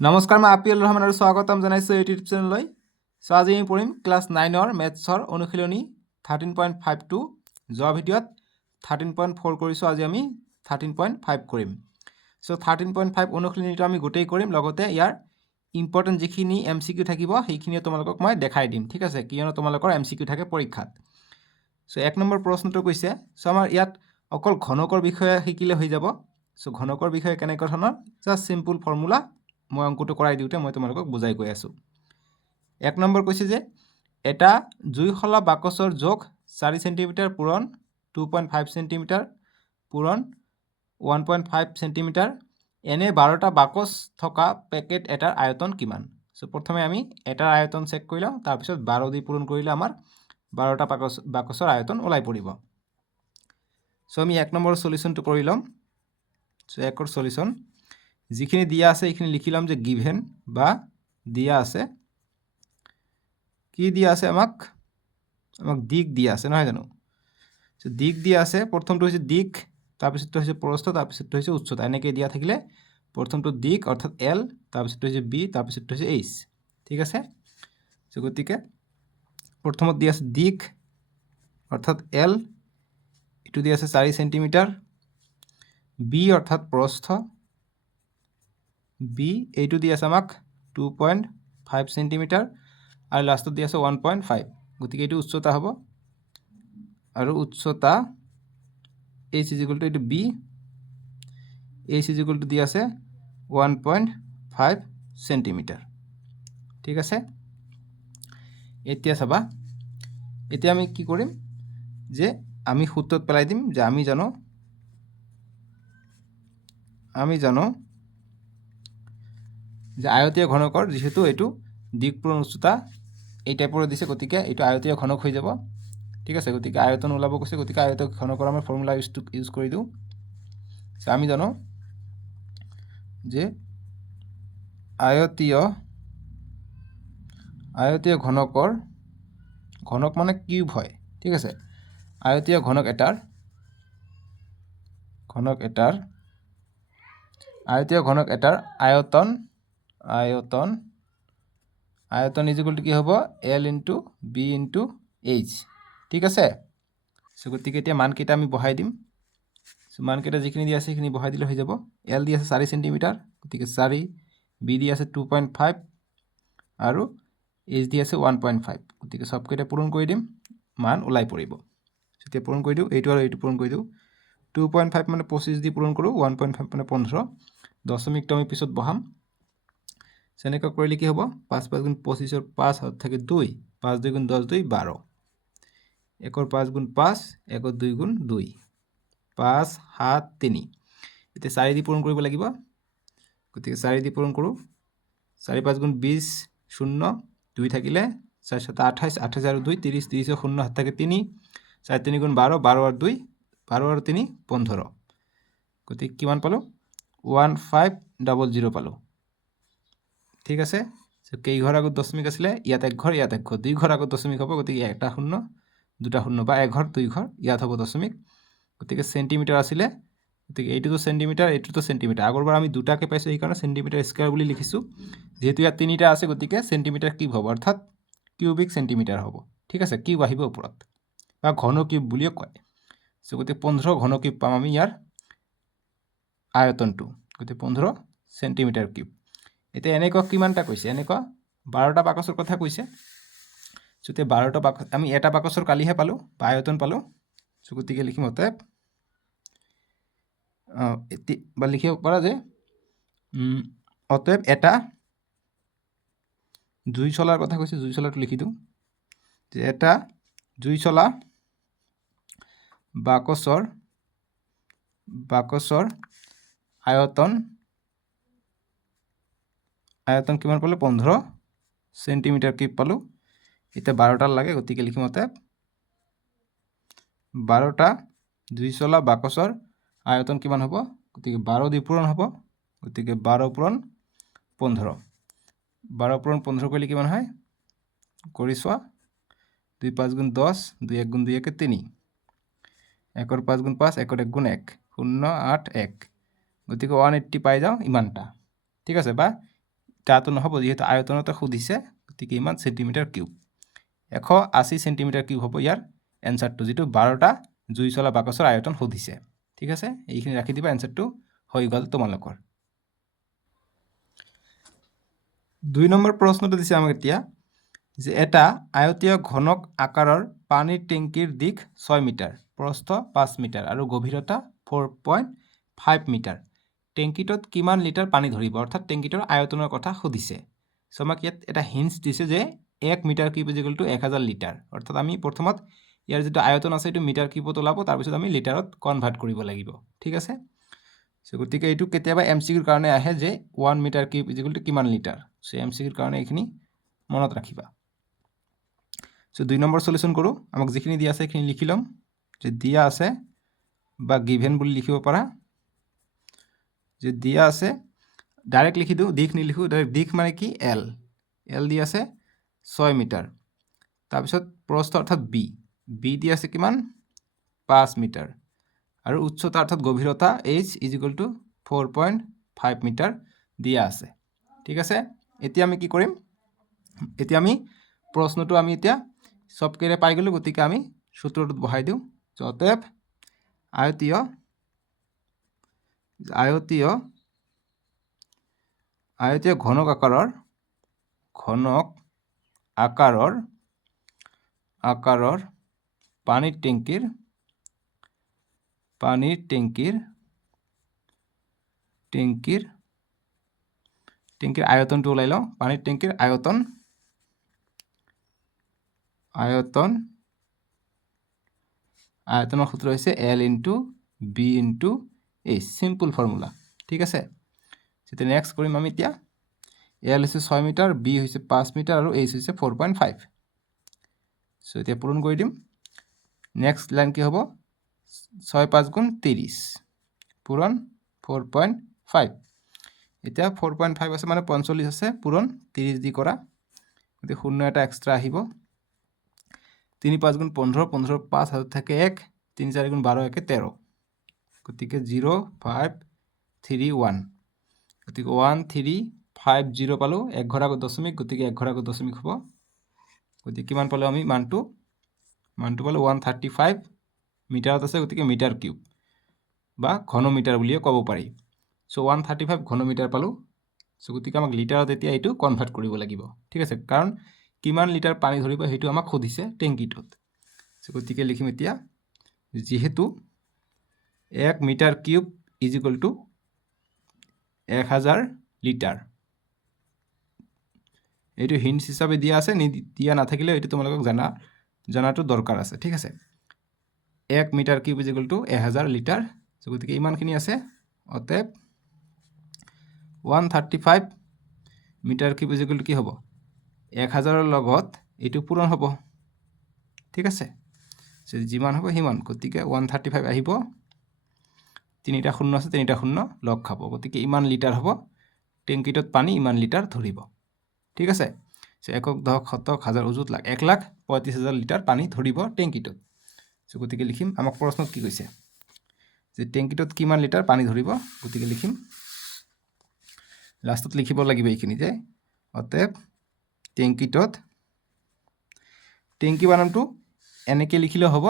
নমস্কাৰ, মই আপিল ৰহমান আৰু স্বাগতম জনাইছোঁ ইউটিউব চেনেললৈ। চ' আজি আমি পঢ়িম ক্লাছ 9ৰ মেথছৰ অনুশীলনী 13.52। যোৱা ভিডিঅ'ত 13.4 কৰিছোঁ, আজি আমি 13.5 কৰিম। চ' 13.5 অনুশীলনীটো আমি গোটেই কৰিম, লগতে ইয়াৰ ইম্পৰ্টেণ্ট যিখিনি MCQ থাকিব সেইখিনিও তোমালোকক মই দেখাই দিম, ঠিক আছে, কিয়নো তোমালোকৰ MCQ থাকে পৰীক্ষাত। চ' 1 নম্বৰ প্ৰশ্নটো কৈছে, চ' আমাৰ ইয়াত অকল ঘনকৰ বিষয়ে শিকিলে হৈ যাব। চ' ঘনকৰ বিষয়ে কেনেকুৱা ধৰণৰ, জাষ্ট চিম্পুল ফৰ্মুলা মই অংকটো কৰাই দিওঁতে মই তোমালোকক বুজাই গৈ আছোঁ। 1 নম্বৰ কৈছে যে এটা জুইশলা বাকচৰ জোখ 4 চেণ্টিমিটাৰ পূৰণ 2.5 চেণ্টিমিটাৰ পূৰণ 1.5 চেণ্টিমিটাৰ, এনে 12টা বাকচ থকা পেকেট এটাৰ আয়তন কিমান? চ' প্ৰথমে আমি এটাৰ আয়তন চেক কৰি লওঁ, তাৰপিছত 12 দি পূৰণ কৰিলে আমাৰ 12টা বাকচৰ আয়তন ওলাই পৰিব। চ' আমি 1 নম্বৰ সলিউশ্যনটো কৰি ল'ম। চ' 1ৰ সলিউশ্যন যিখিনি দিয়া আছে এইখিনি লিখি ল'ম যে গিভেন বা দিয়া আছে। কি দিয়া আছে? আমাক দিক দিয়া আছে, নহয় জানো? দিক দিয়া আছে, প্ৰথমটো হৈছে দিক, তাৰপিছতটো হৈছে প্ৰস্থ, তাৰপিছতটো হৈছে উচ্চতা। এনেকৈ দিয়া থাকিলে প্ৰথমটো দিক অৰ্থাৎ এল, তাৰপিছতটো হৈছে বি, তাৰপিছতটো হৈছে এইচ, ঠিক আছে। গতিকে প্ৰথমত দিয়া আছে দিক অৰ্থাৎ এল, এইটো দিয়া আছে 4 চেণ্টিমিটাৰ, বি অৰ্থাৎ প্ৰস্থ, বি এইটো দি আছে আমাক 2.5 চেণ্টিমিটাৰ, আৰু লাষ্টত দি আছে 1.5, গতিকে এইটো উচ্চতা হ'ব, আৰু উচ্চতা এইচ ইজ ইকুৱেল টু এইটো B, H is equal to the আছে 1.5 চেণ্টিমিটাৰ, ঠিক আছে। এতিয়া চাবা, এতিয়া আমি কি কৰিম যে আমি সূত্ৰত পেলাই দিম যে আমি জানো যে আয়তীয় ঘনকৰ যিহেতু এইটো দিক পূৰণ উচ্চতা এই টাইপৰ দিছে, গতিকে এইটো আয়তীয় ঘনক হৈ যাব, ঠিক আছে। গতিকে আয়তন ওলাব কৈছে, গতিকে আয়তীয় ঘনকৰ আমাৰ ফৰ্মুলা ইউজ কৰি দিওঁ। আমি জানো যে আয়তীয় ঘনকৰ, ঘনক মানে কিউব হয়, ঠিক আছে। আয়তীয় ঘনক এটাৰ আয়তন ইজ ইকুৱেল টু কি হ'ব? L into B into H, ঠিক আছে। চ' গতিকে এতিয়া মানকেইটা আমি বহাই দিম। চ' মানকেইটা যিখিনি দি আছে সেইখিনি বহাই দিলে হৈ যাব। এল দি আছে 4 চেণ্টিমিটাৰ, গতিকে 4, বি দি আছে 2.5, আৰু এইচ দি আছে 1.5, গতিকে চবকেইটা পূৰণ কৰি দিম, মান ওলাই পৰিব। এতিয়া পূৰণ কৰি দিওঁ, এইটো আৰু এইটো পূৰণ কৰি দিওঁ। 2.5 মানে 25 দি পূৰণ কৰোঁ, 1.5 মানে 15, দশমিকটো আমি পিছত বহাম। এনেকুৱা কৰিলে কি হ'ব? 5 5 গুণ 25, 5 হাত থাকে 2, 5 2 গুণ 10 2 12, 1 5 গুণ 5, 1 2 গুণ 2, 5 7 3। এতিয়া 4 দি পূৰণ কৰিব লাগিব, গতিকে 4 দি পূৰণ কৰোঁ। 4 5 গুণ 20, 0, 2 থাকিলে 4 7 28, 28 আৰু 2 30, 30 0 হাত থাকে 3, 4 3 গুণ 12, 12 আর 2 12 আর 3 15, গতিকে কিমান পালোঁ? 1500 পালোঁ, ঠিক আছে। কেই ঘৰ আগত দশমিক আছিলে? ইয়াত 1 ঘৰ, ইয়াত 1 ঘৰ, 2 ঘৰ আগত দশমিক হ'ব, গতিকে 1টা 0 2টা 0, বা 1 ঘৰ 2 ঘৰ, ইয়াত হ'ব দশমিক, গতিকে চেণ্টিমিটাৰ আছিলে, গতিকে এইটোতো চেণ্টিমিটাৰ, এইটোতো চেণ্টিমিটাৰ। আগৰবাৰ আমি দুটাকে পাইছোঁ, সেইকাৰণে চেণ্টিমিটাৰ স্কুৱেৰ বুলি লিখিছোঁ। যেহেতু ইয়াত 3টা আছে, গতিকে চেণ্টিমিটাৰ কিউব হ'ব, অৰ্থাৎ কিউবিক চেণ্টিমিটাৰ হ'ব, ঠিক আছে। কিউব আহিব ওপৰত, বা ঘন কিউব বুলিও কয়। চ' গতিকে 15 ঘন কিউব পাম আমি ইয়াৰ আয়তনটো, গতিকে 15 চেণ্টিমিটাৰ কিউব। এতিয়া এনেকুৱা কিমানটা কৈছে? এনেকুৱা 12টা বাকচৰ কথা কৈছে। চ' এতিয়া 12টা বাকচ, আমি এটা বাকচৰ কালিহে পালোঁ বা আয়তন পালোঁ। চ' গতিকে লিখিম অতএব, বা লিখিব পাৰা যে অতএব এটা জুই চলাৰ কথা কৈছে, জুই চলাটো লিখি দিওঁ যে এটা জুই চলা বাকচৰ আয়তন কিমান পালোঁ? 15 চেণ্টিমিটাৰ কিউব পালোঁ। এতিয়া 12টাৰ লাগে, গতিকে লিখিম অতএব 12টা জুই চলা বাকচৰ আয়তন কিমান হ'ব? গতিকে 12 দি পূৰণ হ'ব, গতিকে 12 পূৰণ 15, 12 পূৰণ 15 কৰিলে কিমান হয়? কৰি চোৱা, 2 5 গুণ 10, 2 1 গুণ 2 1 3, 1 5 গুণ 5, 1 1 গুণ 1, 0 8 1, গতিকে 180 পাই যাওঁ ইমানটা, ঠিক আছে। বা তাতো নহ'ব যিহেতু আয়তনতে সুধিছে গতিকে ইমান সেন্টিমিটাৰ কিউব 180 সেন্টিমিটাৰ কিউব হ'ব ইয়াৰ এনসাৰটো যেটো 12টা জুই চলা বাকচৰ আয়তন সুধিছে ঠিক আছে এইখিনি ৰাখি দিবা এনসাৰটো হৈ গল তোমালোকৰ 2 নম্বৰ প্ৰশ্নটো দিছে আমাক এতিয়া যে এটা আয়তীয় ঘনক আকাৰৰ পানীৰ টেংকিৰ দিক 6 মিটাৰ প্ৰস্থ 5 মিটাৰ আৰু গভীৰতা 4.5 মিটাৰ টেংকিটোত কিমান লিটাৰ পানী ধৰিব অৰ্থাৎ টেংকিটোৰ আয়তনৰ কথা সুধিছে সো আমাক ইয়াত এটা হিন্টস দিছে যে 1 metre cube equal to 1000 litre অৰ্থাৎ আমি প্ৰথমত ইয়াৰ যেটো আয়তন আছে এটো মিটাৰ কিউবত ওলাব তাৰ পিছত আমি লিটাৰত কনভাৰ্ট কৰিব লাগিব ঠিক আছে সো গতিকে এটো কেতিয়াবা এমসিকিউৰ কাৰণে আহে যে 1 মিটাৰ কিউব ইকুৱেল টু কিমান লিটাৰ সো এমসিকিউৰ কাৰণে এইখিনি মনত ৰাখিবা সো 2 নম্বৰ সলিউশন কৰো আমাক যিখিনি দিয়া আছে এইখিনি লিখি লম যে দিয়া আছে বা গিভেন বুলি লিখিব পাৰা যে দিয়া আছে ডাইৰেক্ট লিখি দিও দিক নিলিখো ডাইৰেক্ট দিক মানে কি এল এল দিয়া আছে 6 মিটাৰ তাৰপিছত প্ৰস্থ অৰ্থাৎ বি বি দিয়া আছে কিমান 5 মিটাৰ আৰু উচ্চতা অৰ্থাৎ গভীৰতা h = 4.5 মিটাৰ দিয়া আছে ঠিক আছে এতিয়া আমি কি কৰিম এতিয়া আমি প্ৰশ্নটো আমি এতিয়া সবকেৰে পাই গলো গতিকে আমি সূত্ৰটো বহাই দিও অতএব আয়তীয় ঘনক আকাৰৰ পানীৰ টেংকিৰ আয়তনটো ওলাই লও পানীৰ টেংকিৰ আয়তনৰ সূত্ৰ হৈছে L * B * H simple formula ঠিক আছে সেটা নেক্সট কৰিম আমি এতিয়া L হৈছে 6 মিটাৰ B হৈছে 5 মিটাৰ আৰু H হৈছে 4.5 সো এতিয়া পূৰণ কৰি দিম নেক্সট লাইন কি হ'ব 6 5 গুণ 30 পূৰণ 4.5 এতিয়া 4.5 আছে মানে 45 আছে পূৰণ 30 দি কৰা গতি শূন্য এটা এক্সট্ৰা আহিব 3 5 গুণ 15 15 5 হাতত থাকে 1 3 4 গুণ 12 1 13 গতিকে 0 5 3 1 গতিকে 1 3 5 0 পালো 1 ঘৰ আগত দশমিক গতিকে 1 ঘৰ আগত দশমিক হ'ব গতিকে কিমান পালো আমি মানটো পালো 135 মিটাৰত আছে গতিকে মিটাৰ কিউব বা ঘনমিটাৰ বুলিও ক'ব পাৰি সো 135 ঘনমিটাৰ পালো সো গতিকে আমাক লিটাৰত এতিয়া এইটো কনভাৰ্ট কৰিব লাগিব ঠিক আছে কাৰণ কিমান লিটাৰ পানী ধৰিব হেতু আমাক খুদিছে টেংকিটোত সো গতিকে লিখিম এতিয়া যেহেতু 1 মিটাৰ কিউব = 1000 লিটাৰ এইটো হিন্টস হিচাপে দিয়া আছে দিয়া না থাকিলে এইটো তোমালোকক জানাটো দৰকাৰ আছে ঠিক আছে 1 মিটাৰ কিউব = 1000 লিটাৰ সো গতিকে ইমানখিনি আছে অতএব 135 মিটাৰ কিউব = কি হ'ব 1000 ৰ লগত এইটো পূৰণ হ'ব ঠিক আছে সো যিমান হ'ব হিমান গতিকে 135 আহিব তিনিটা শূন্য আছে তিনিটা শূন্য লগ খাব গতিকে ইমান লিটাৰ হ'ব টেংকিটোত পানী ইমান লিটাৰ ধৰিব ঠিক আছে সো একক দশক শতক হাজাৰ অযুত লাখ 1,35,000 লিটাৰ পানী ধৰিব টেংকিটোত সো গতিকে লিখিম আমাক প্ৰশ্নত কি কৈছে যে টেংকিটোত কিমান লিটাৰ পানী ধৰিব গতিকে লিখিম লাষ্টত লিখিব লাগিব এইখিনি যে অতএব টেংকি বানানটো এনেকে লিখিলে হ'ব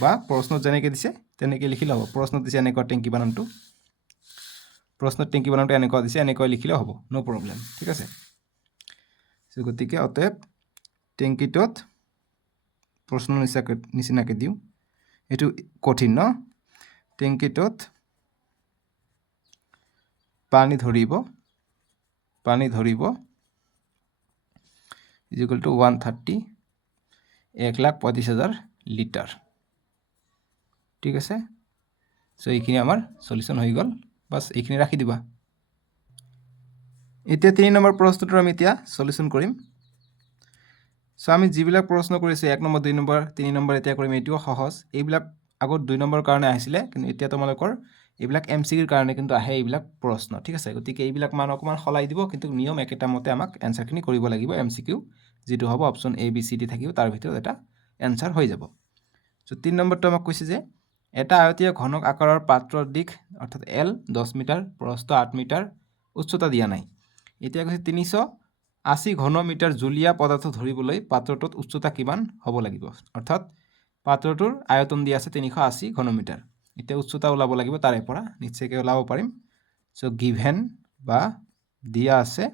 বা প্ৰশ্নত যেনেকে দিছে তেনেকে লিখিলে হ'ব প্ৰশ্নত দিছে এনেকুৱা টেংকি বানানটো এনেকুৱা দিছে এনেকৈ লিখিলে হ'ব নো প্ৰবলেম ঠিক আছে সো গতিকে অতএব টেংকিটোত প্ৰশ্ন নিচিনাকে দিও এটো কঠিন ন টেংকিটোত পানী ধৰিব = 130 1,35,000 লিটাৰ ঠিক আছে সো এইখিনি আমাৰ সলিউশন হৈ গল বাস এইখিনি ৰাখি দিবা এতিয়া 3 নম্বৰ প্ৰশ্নটো আমি এতিয়া সলিউশন কৰিম সো আমি যিবিলাক প্ৰশ্ন কৰিছে 1 নম্বৰ 2 নম্বৰ 3 নম্বৰ এতিয়া কৰিম এটিও সহজ এইবিলাক আগত 2 নম্বৰ কাৰণে আহিছিলে কিন্তু এতিয়া তোমালোকৰ এইবিলাক এমসিকিউৰ কাৰণে কিন্তু আহে এইবিলাক প্ৰশ্ন ঠিক আছে গতিকে এইবিলাক মান অকমান খলাই দিব কিন্তু নিয়ম একেটা মতে আমাক এনসাৰখিনি কৰিব লাগিব এমসিকিউ যেটো হ'ব option A B C D থাকিব তাৰ ভিতৰত এটা এনসাৰ হৈ যাব সো 3 নম্বৰটো আমাক কৈছে যে এটা আয়তীয় ঘনক আকাৰৰ পাত্ৰৰ দিক অৰ্থাৎ L 10 মিটাৰ প্ৰস্থ 8 মিটাৰ উচ্চতা দিয়া নাই এতিয়া কৈছে 380 ঘনমিটাৰ জুলীয়া পদাৰ্থ ধৰিবলৈ পাত্ৰটোত উচ্চতা কিমান হ'ব লাগিব অৰ্থাৎ পাত্ৰটোৰ আয়তন দিয়া আছে 380 ঘনমিটাৰ এতিয়া উচ্চতা ওলাব লাগিব তাৰে পৰা নিশ্চয়কৈ ওলাব পাৰিম সো গিভেন বা দিয়া আছে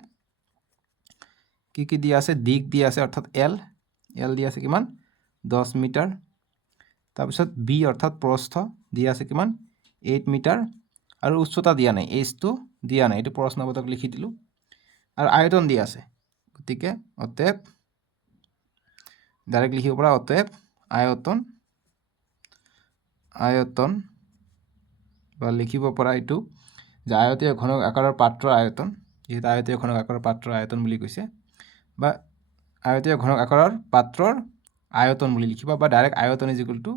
কি দিয়া আছে দিক দিয়া আছে অৰ্থাৎ এল দিয়া আছে কিমান 10 মিটাৰ তাৰপিছত বি অৰ্থাৎ প্ৰস্থ দিয়া আছে কিমান 8 মিটাৰ আৰু উচ্চতা দিয়া নাই এইচটো দিয়া নাই এইটো প্ৰশ্নবোধক লিখি দিলোঁ আৰু আয়তন দিয়া আছে গতিকে অতএব ডাইৰেক্ট লিখিব পৰা অতএব আয়তন বা লিখিব পৰা এইটো যে আয়তীয় ঘন আকাৰৰ পাত্ৰৰ আয়তন যেহেতু আয়তীয় ঘন আকাৰৰ পাত্ৰৰ আয়তন বুলি কৈছে বা আয়তীয় ঘন আকাৰৰ পাত্ৰৰ আয়তন বুলি লিখিবা বা ডাইৰেক্ট আয়তন ইজ ইকুৱেল টু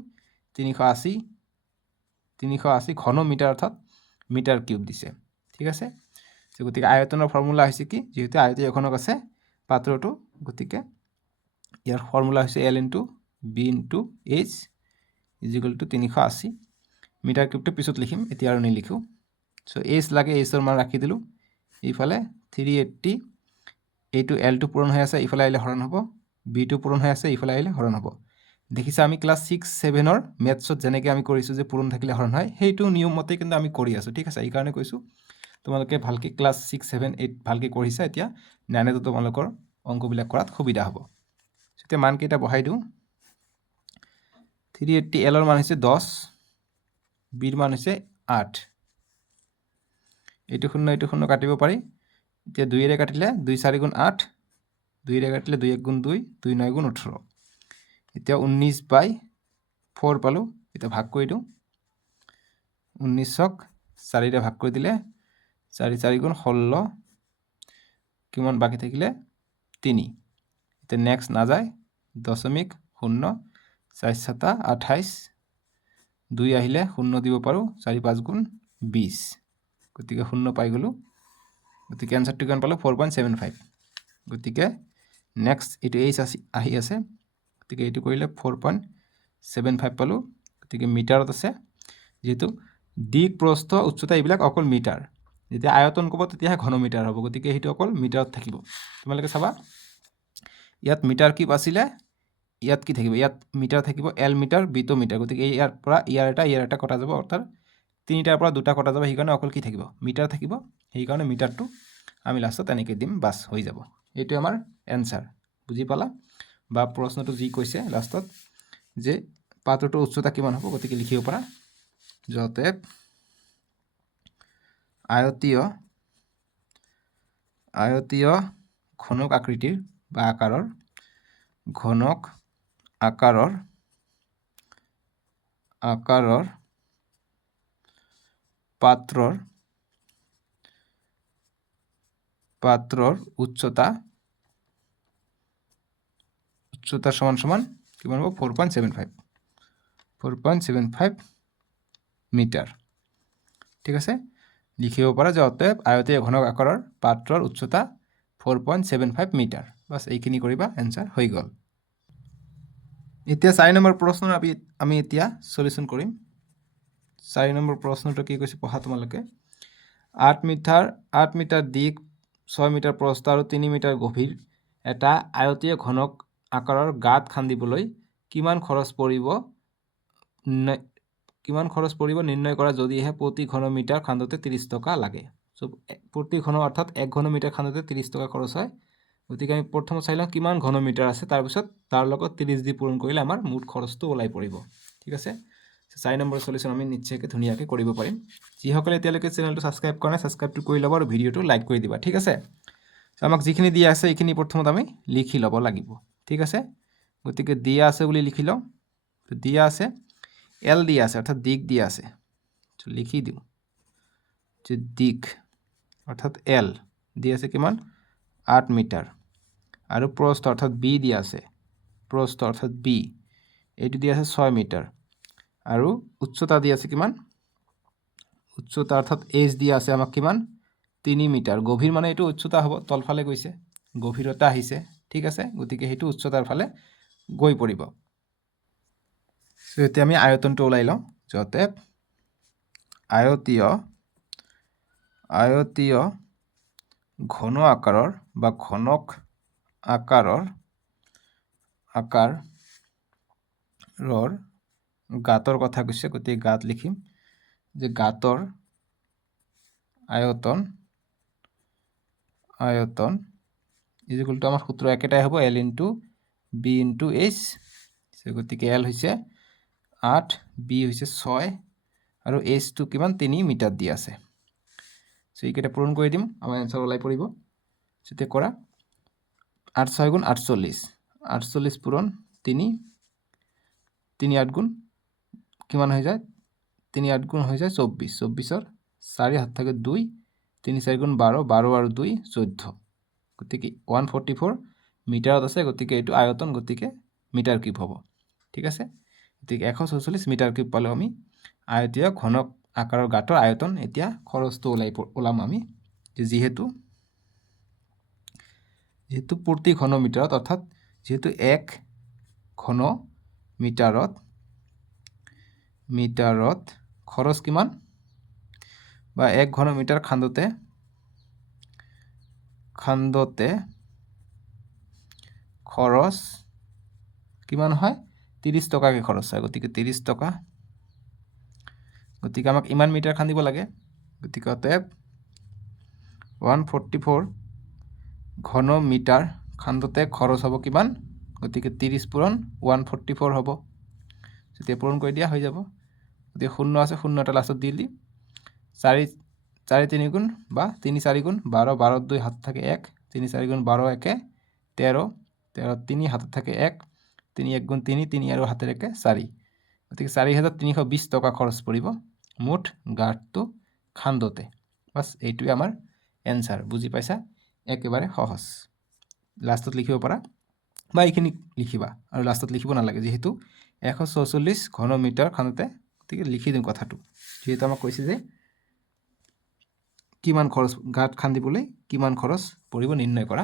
380 ঘনমিটাৰ অৰ্থাৎ মিটাৰ কিউব দিছে ঠিক আছে গতিকে আয়তনৰ ফৰ্মুলা হৈছে কি যেহেতু আয়তীয় ঘনক আছে পাত্ৰটো গতিকে ইয়াৰ ফৰ্মুলা হৈছে L * B * H is equal to 380 metre কিউবটো পিছত লিখিম এতিয়া আৰু নিলিখোঁ সো H লাগে Hৰ মান ৰাখি দিলোঁ এইফালে 380 এইটো L টো পূৰণ হৈ আছে ইফালে আহিলে হৰণ হ'ব B টো পূৰণ হৈ আছে ইফালে আহিলে হৰণ হ'ব দেখিছা আমি ক্লাছ 6-7 মেথছত যেনেকৈ আমি কৰিছোঁ যে পূৰণ থাকিলে হৰণ হয় সেইটো নিয়ম মতে কিন্তু আমি কৰি আছোঁ ঠিক আছে এই কাৰণে কৈছোঁ তোমালোকে ভালকৈ ক্লাছ 6-7-8 ভালকৈ কৰিছা এতিয়া 9তো তোমালোকৰ অংকবিলাক কৰাত সুবিধা হ'ব এতিয়া মানকেইটা বহাই দিওঁ 380 Lৰ মান হৈছে 10 Bৰ মান হৈছে 8 এইটো শূন্য কাটিব পাৰি এতিয়া 2ৰে কাটিলে 2 4 গুণ 8 2ৰে কাটিলে 2 1 গুণ 2 2 9 গুণ 18 এতিয়া 19/4 পালোঁ এতিয়া ভাগ কৰি দিওঁ 19ক 4ৰে ভাগ কৰি দিলে 4 4 গুণ 16 কিমান বাকি থাকিলে 3 এতিয়া নেক্সট নাযায় 0.0 4 7 28 2 আহিলে 0 দিব পাৰোঁ 4 5 গুণ 20 গতিকে 0 পাই গ'লোঁ গতিকে এনসাৰটো কিমান পালোঁ 4.75 গতিকে নেক্সট এইটো এইচ আহি আছে গতিকে এইটো কৰিলে 4.75 পালোঁ গতিকে মিটাৰত আছে যেহেতু দিক প্ৰস্থ উচ্চতা এইবিলাক অকল মিটাৰ যেতিয়া আয়তন ক'ব তেতিয়াহে ঘনমিটাৰ হ'ব গতিকে সেইটো অকল মিটাৰত থাকিব তোমালোকে চাবা ইয়াত মিটাৰ কিউব আছিলে ইয়াত কি থাকিব ইয়াত মিটাৰ থাকিব L মিটাৰ B টো মিটাৰ গতিকে ইয়াৰ পৰা ইয়াৰ এটা কটা যাব অৰ্থাৎ 3টাৰ পৰা 2টা কটা যাব সেইকাৰণে অকল কি থাকিব মিটাৰ থাকিব সেইকাৰণে মিটাৰটো আমি লাষ্টত এনেকৈ দিম বাছ হৈ যাব এইটো আমাৰ এনসাৰ বুজি পালা বা প্ৰশ্নটো যি কৈছে লাষ্টত যে পাত্ৰটোৰ উচ্চতা কিমান হ'ব গতিকে লিখিব পাৰা যতে আয়তীয় ঘনক আকৃতিৰ বা আকাৰৰ পাত্ৰৰ উচ্চতা সমান কিমান হ'ব 4.75 মিটাৰ ঠিক আছে লিখিব পাৰা যে অতএব আয়তীয় ঘনক আকাৰৰ পাত্ৰৰ উচ্চতা 4.75 মিটাৰ বাছ এইখিনি কৰিবা এনসাৰ হৈ গ'ল এতিয়া 4 নম্বৰ প্ৰশ্নৰ আমি এতিয়া সলিউশন কৰিম 4 নম্বৰ প্ৰশ্নটো কি কৈছে পঢ়া তোমালোকে 8 মিটাৰ দিক 6 মিটাৰ প্ৰস্থ আৰু 3 মিটাৰ গভীৰ এটা আয়তীয় ঘনক আকাৰৰ গাঁত খান্দিবলৈ কিমান খৰচ পৰিব নিৰ্ণয় কৰা যদিহে প্ৰতি ঘনমিটাৰ খান্দোতে 30 টকা লাগে সো প্ৰতি ঘন অৰ্থাৎ 1 ঘনমিটাৰ খান্দোতে 30 টকা খৰচ হয় গতিকে আমি প্ৰথমে চাই লওঁ কিমান ঘনমিটাৰ আছে তাৰপিছত তাৰ লগত 30 দি পূৰণ কৰিলে আমাৰ মুঠ খৰচটো ওলাই পৰিব ঠিক আছে 4 নম্বৰ সলিউশন আমি নিশ্চয়কৈ ধুনীয়াকৈ কৰিব পাৰিম যিসকলে এতিয়ালৈকে চেনেলটো সাবস্ক্ৰাইব কৰা নাই সাবস্ক্ৰাইবটো কৰি ল'ব আৰু ভিডিঅ'টো লাইক কৰি দিবা ঠিক আছে আমাক যিখিনি দিয়া আছে এইখিনি প্ৰথমত আমি লিখি ল'ব লাগিব ঠিক আছে গতিকে দিয়া আছে বুলি লিখি লওঁ দিয়া আছে L দিয়া আছে অৰ্থাৎ দিক দিয়া আছে লিখি দিওঁ যে দিক অৰ্থাৎ L দিয়া আছে কিমান 8 মিটাৰ আৰু প্ৰস্থ অৰ্থাৎ B দিয়া আছে প্ৰস্থ অৰ্থাৎ B এইটো দিয়া আছে 6 মিটাৰ আৰু উচ্চতা দিয়া আছে কিমান উচ্চতা অৰ্থাৎ H দিয়া আছে আমাক কিমান 3 মিটাৰ গভীৰ মানে এইটো উচ্চতা হ'ব তলফালে গৈছে গভীৰতা আহিছে ঠিক আছে গতিকে সেইটো উচ্চতাৰ ফালে গৈ পৰিব সো এতিয়া আমি আয়তনটো ওলাই লওঁ যতে আয়তীয় ঘন আকাৰৰ বা ঘনক আকাৰৰ গাঁতৰ কথা কৈছে, গতিকে গাঁত লিখিম যে গাঁতৰ আয়তন ইকুৱেল টু আমাৰ সূত্ৰ একেটাই হ'ব, L into B into H. গতিকে L হৈছে 8, বি হৈছে 6 আৰু এইচটো কিমান 3 মিটাৰ দি আছে। এইকেইটা পূৰণ কৰি দিম, আমাৰ এনচাৰ ওলাই পৰিব। তেতিয়া কৰা 8 6 গুণ 48, 48 পূৰণ 3, 3 8 গুণ কিমান হৈ যায়, 3 8 গুণ হৈ যায় 24, 24ৰ 4 হাত থাকে 2, 3 4 গুণ 12, 12 আৰু 2 14, গতিকে 144 মিটাৰত আছে। গতিকে এইটো আয়তন, গতিকে মিটাৰ কিউব হ'ব। ঠিক আছে, গতিকে 144 মিটাৰ কিউব পালোঁ আমি আয়তীয় ঘনক আকাৰৰ গাঁতৰ আয়তন। এতিয়া খৰচটো ওলাম আমি, যিহেতু প্ৰতি ঘন মিটাৰত, অৰ্থাৎ যিহেতু 1 ঘন মিটাৰত খৰচ কিমান, বা 1 ঘন মিটাৰ খান্দোতে খৰচ কিমান হয়, 30 টকাকৈ খৰচ হয়। গতিকে 30 টকা, গতিকে আমাক ইমান মিটাৰ খান্দিব লাগে। গতিকে অতএব 144 ঘন মিটাৰ খান্দোতে খৰচ হ'ব কিমান, গতিকে 30 পূৰণ 144 হ'ব। যেতিয়া পূৰণ কৰি দিয়া হৈ যাব। গতিকে 0 আছে, 0 এটা লাষ্টত দি দিম। 4 3 গুণ বা 3 4 গুণ 12, 12 2 হাত থাকে 1, 3 4 গুণ 12 1 13, 13 3 হাতত থাকে 1, 3 1 গুণ 3, 3 আৰু হাতেৰ 1 4, গতিকে 4320 টকা খৰচ পৰিব মুঠ গাঁতটো খান্দোতে। বাস এইটোৱে আমাৰ এনচাৰ। বুজি পাইছা? একেবাৰে সহজ। লাষ্টত লিখিব পাৰা বা এইখিনি লিখিবা, আৰু লাষ্টত লিখিব নালাগে, যিহেতু 144 ঘন মিটাৰ খান্দোতে। গতিকে লিখি দিম কথাটো, যিহেতু আমাক কৈছে যে কিমান খৰচ, গাঁত খান্দিবলৈ কিমান খৰচ পৰিব নিৰ্ণয় কৰা।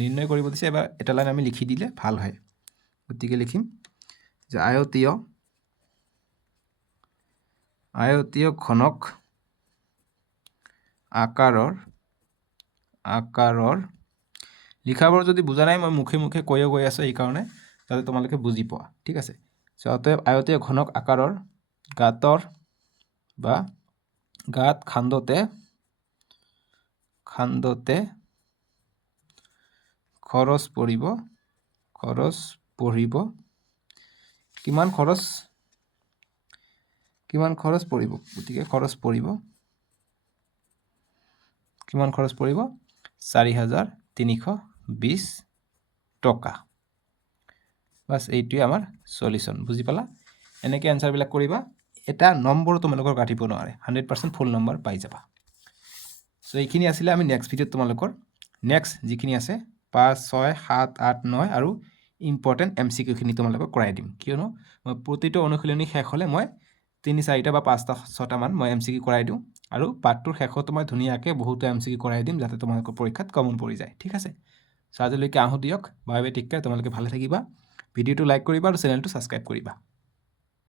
নিৰ্ণয় কৰিব দিছে, এবাৰ এটা লাইন আমি লিখি দিলে ভাল হয়। গতিকে লিখিম যে আয়তীয় ঘনক আকাৰৰ লিখাবোৰ যদি বুজা নাই, মই মুখে মুখে গৈ আছোঁ, এইকাৰণে যাতে তোমালোকে বুজি পোৱা। ঠিক আছে, অতএব আয়তীয় ঘনক আকাৰৰ গাঁত খান্দোতে খৰচ পৰিব কিমান খৰচ পৰিব, গতিকে কিমান খৰচ পৰিব 4320 টকা। বাস এইটোৱে আমাৰ সলিউশন। বুজি পালা? এনেকৈ এনচাৰবিলাক কৰিবা, এটা নম্বৰ তোমালোকৰ কাটিব নোৱাৰে, 100% ফুল নম্বৰ পাই যাবা। এইখিনি আছিলে আমি নেক্সট ভিডিঅ'ত তোমালোকৰ যিখিনি আছে 5 6 7 8 9 আৰু ইম্পৰ্টেণ্ট MCQখিনি তোমালোকক কৰাই দিম, কিয়নো মই প্ৰতিটো অনুশীলনী শেষ হ'লে মই 3 4টা বা 5টা 6টা মান মই MCQ কৰাই দিওঁ, আৰু পাঠটোৰ শেষত মই ধুনীয়াকৈ বহুতো MCQ কৰাই দিম, যাতে তোমালোকৰ পৰীক্ষাত কমন পৰি যায়। ঠিক আছে, আজিলৈকে আহোঁ দিয়ক, বাই বাই, টেক কেয়াৰ, তোমালোকে ভালে থাকিবা। ভিডিঅ'টো লাইক কৰিবা আৰু চেনেলটো ছাবস্ক্ৰাইব কৰিবা।